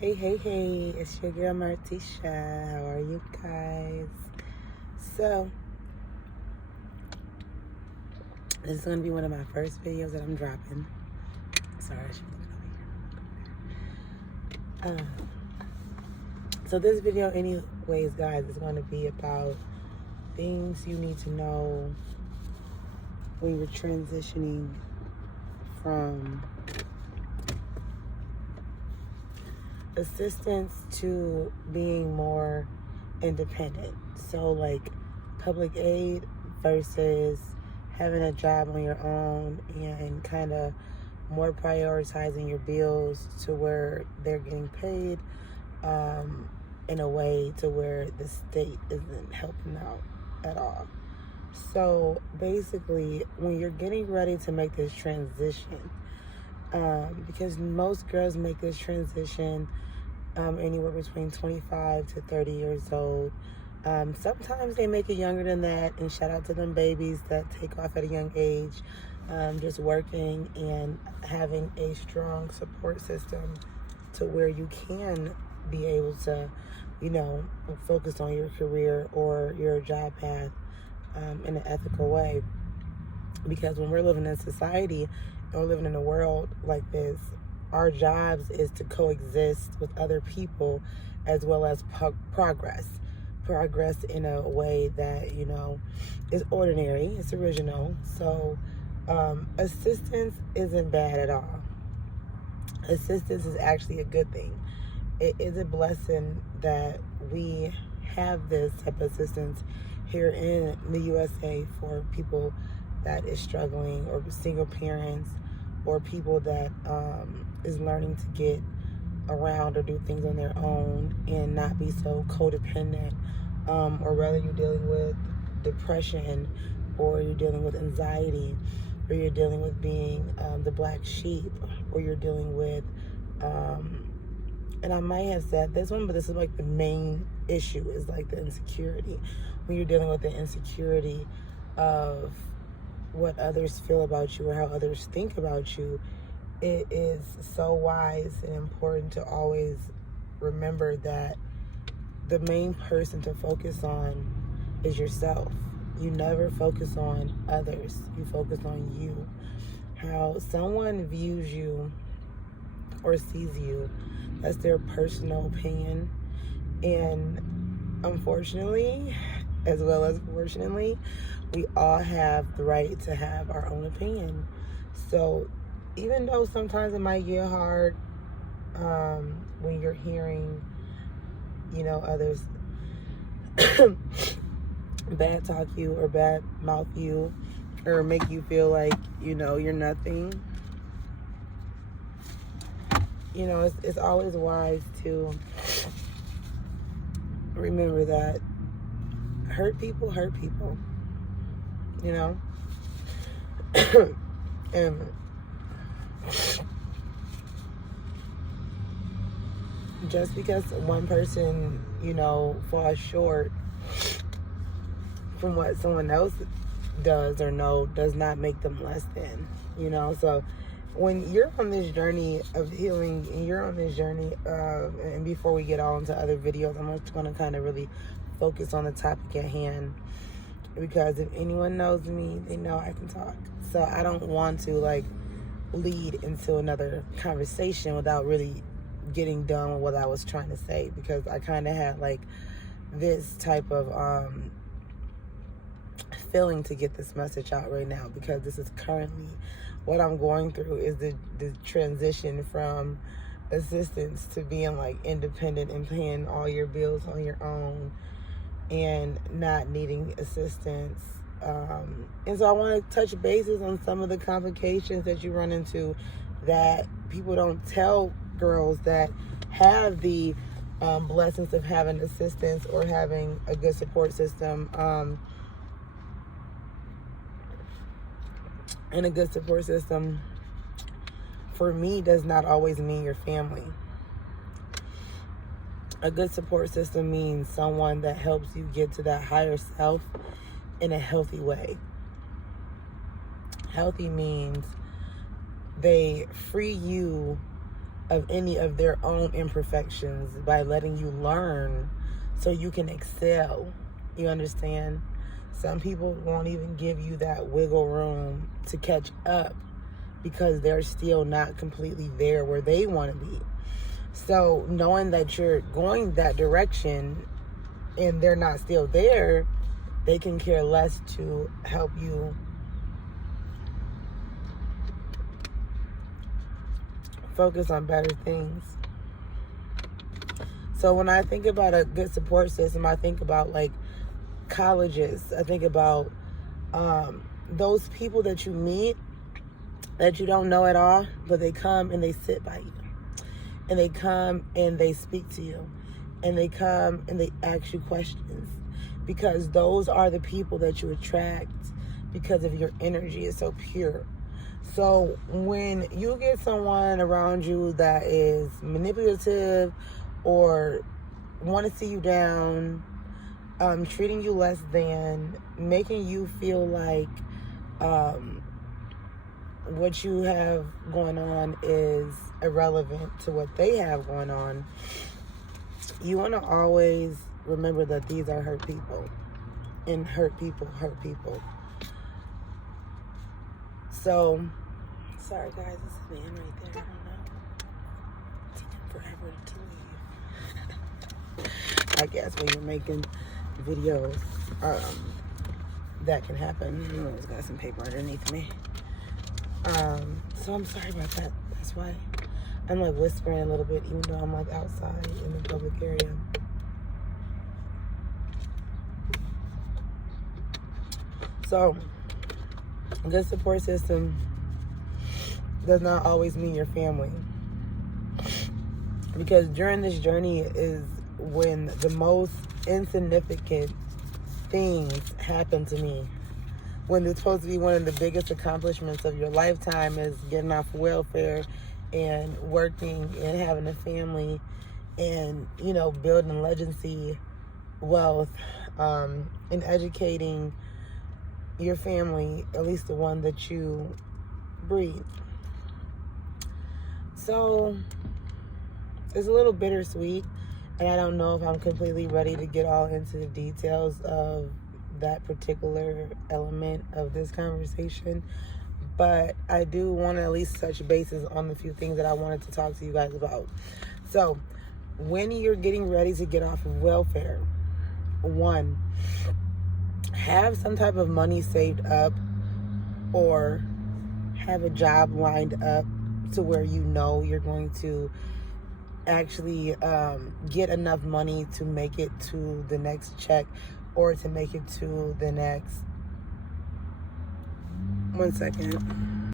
Hey, it's your girl Martisha. How are you guys? So, this is going to be one of my first videos that I'm dropping. Sorry, I should be looking over here. So this video, anyways, guys, is going to be about things you need to know when you're transitioning from assistance to being more independent. So like public aid versus having a job on your own and kind of more prioritizing your bills to where they're getting paid in a way to where the state isn't helping out at all. So basically, when you're getting ready to make this transition, because most girls make this transition anywhere between 25 to 30 years old. Sometimes they make it younger than that, and shout out to them babies that take off at a young age, just working and having a strong support system to where you can be able to, focus on your career or your job path in an ethical way. Because when we're living in society and we're living in a world like this, our jobs is to coexist with other people as well as progress in a way that, is ordinary, it's original. So assistance isn't bad at all. Assistance is actually a good thing. It is a blessing that we have this type of assistance here in the USA for people that is struggling, or single parents, or people that is learning to get around or do things on their own and not be so codependent, or whether you're dealing with depression, or you're dealing with anxiety, or you're dealing with being the black sheep, or you're dealing with and I might have said this one, but this is like the main issue, is like the insecurity. When you're dealing with the insecurity of what others feel about you or how others think about you, it is so wise and important to always remember that the main person to focus on is yourself. You never focus on others. You focus on you. How someone views you or sees you, that's their personal opinion. And unfortunately, as well as fortunately, we all have the right to have our own opinion. So even though sometimes it might get hard when you're hearing, others bad talk you or bad mouth you or make you feel like, you're nothing, it's always wise to remember that hurt people, and just because one person, falls short from what someone else does or does not make them less than, so when you're on this journey of healing and you're on this journey and before we get on to other videos, I'm just going to kind of really focus on the topic at hand, because if anyone knows me, they know I can talk. So I don't want to lead into another conversation without really getting done with what I was trying to say, because I kind of had this type of feeling to get this message out right now, because this is currently what I'm going through, is the transition from assistance to being independent and paying all your bills on your own and not needing assistance. And so I want to touch bases on some of the complications that you run into that people don't tell girls that have the blessings of having assistance or having a good support system. And a good support system, for me, does not always mean your family. A good support system means someone that helps you get to that higher self in a healthy way. Healthy means they free you of any of their own imperfections by letting you learn so you can excel. You understand? Some people won't even give you that wiggle room to catch up because they're still not completely there where they want to be. So knowing that you're going that direction and they're not still there, they can care less to help you focus on better things. So when I think about a good support system, I think about like colleges. I think about those people that you meet that you don't know at all, but they come and they sit by you. And they come and they speak to you. And they come and they ask you questions. Because those are the people that you attract because of your energy is so pure. So when you get someone around you that is manipulative or want to see you down, treating you less than, making you feel like what you have going on is irrelevant to what they have going on, you want to always remember that these are hurt people. And hurt people hurt people. So, sorry guys, this is man right there. I don't know. It's taking forever to leave. I guess when you're making videos, that can happen. You know, it's got some paper underneath me. So I'm sorry about that. That's why I'm like whispering a little bit, even though I'm like outside in the public area. So, a good support system does not always mean your family. Because during this journey is when the most insignificant things happen to me. When it's supposed to be one of the biggest accomplishments of your lifetime is getting off welfare and working and having a family and, you know, building legacy, wealth, and educating your family, at least the one that you breed. So it's a little bittersweet, and I don't know if I'm completely ready to get all into the details of that particular element of this conversation, but I do want to at least touch bases on the few things that I wanted to talk to you guys about. So when you're getting ready to get off of welfare, one, have some type of money saved up or have a job lined up to where you know you're going to actually get enough money to make it to the next check or to make it to the next... One second.